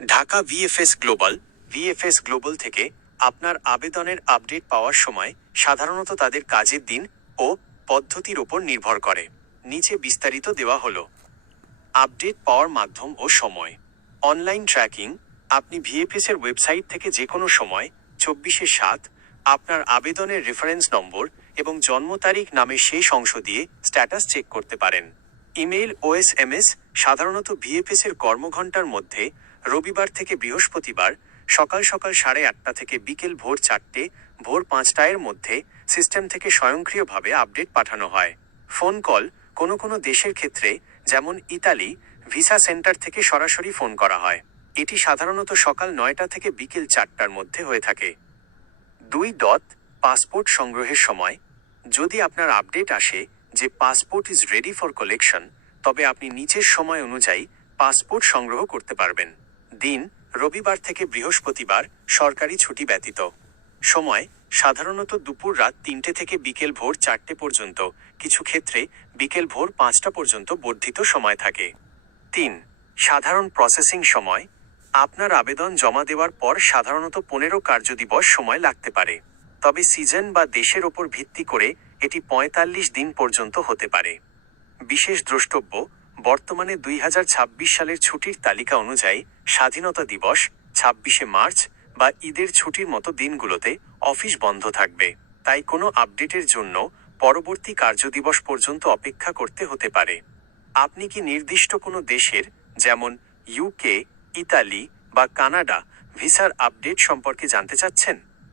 Dhaka VFS global থেকে আপনার আবেদনের আপডেট পাওয়ার সময় সাধারণত তাদের কাজের দিন ও পদ্ধতির ওপর নির্ভর করে। নিচে বিস্তারিত দেওয়া হলো। আপডেট পাওয়ার মাধ্যম ও সময়। Online tracking. আপনি ভিএফএস এর ওয়েবসাইট থেকে যে কোনো সময় 24/7 আপনার আবেদনের রেফারেন্স নম্বর এবং জন্ম তারিখ নামের শেষ অংশ দিয়ে স্ট্যাটাস চেক করতে পারেন। ইমেইল ও এসএমএস। সাধারণত ভিএফএস এর কর্মঘণ্টার মধ্যে রবিবার থেকে বৃহস্পতিবার সকাল 8:30 থেকে বিকেল ভোর 4টে, ভোর 5টার মধ্যে সিস্টেম থেকে স্বয়ংক্রিয়ভাবে আপডেট পাঠানো হয়। Phone call. কোনো দেশের ক্ষেত্রে, যেমন ইতালি, ভিসা সেন্টার থেকে সরাসরি ফোন করা হয়। এটি সাধারণত সকাল 9টা থেকে বিকেল 4টার মধ্যে হয়ে থাকে। 2. পাসপোর্ট সংগ্রহের সময়। যদি আপনার আপডেট আসে যে passport is ready for collection, তবে আপনি নিচের সময় অনুযায়ী পাসপোর্ট সংগ্রহ করতে পারবেন। দিন: রবিবার থেকে বৃহস্পতিবার, সরকারি ছুটি ব্যতীত। সময়: সাধারণত দুপুর রাত 3টে থেকে বিকেল ভোর 4টে পর্যন্ত, কিছু ক্ষেত্রে বিকেল ভোর 5টা পর্যন্ত বর্ধিত সময় থাকে। 3. সাধারণ প্রসেসিং সময়। আপনার আবেদন জমা দেওয়ার পর সাধারণত 15 কার্যদিবস সময় লাগতে পারে, তবে সিজন বা দেশের ওপর ভিত্তি করে এটি 45 দিন পর্যন্ত হতে পারে। বিশেষ দ্রষ্টব্য: বর্তমানে 2026 সালের ছুটির তালিকা অনুযায়ী স্বাধীনতা দিবস, 26শে মার্চ বা ঈদের ছুটির মতো দিনগুলোতে অফিস বন্ধ থাকবে, তাই কোনো আপডেটের জন্য পরবর্তী কার্যদিবস পর্যন্ত অপেক্ষা করতে হতে পারে। আপনি কি নির্দিষ্ট কোনো দেশের, যেমন ইউকে, ইতালি বা কানাডা, ভিসার আপডেট সম্পর্কে জানতে চাচ্ছেন?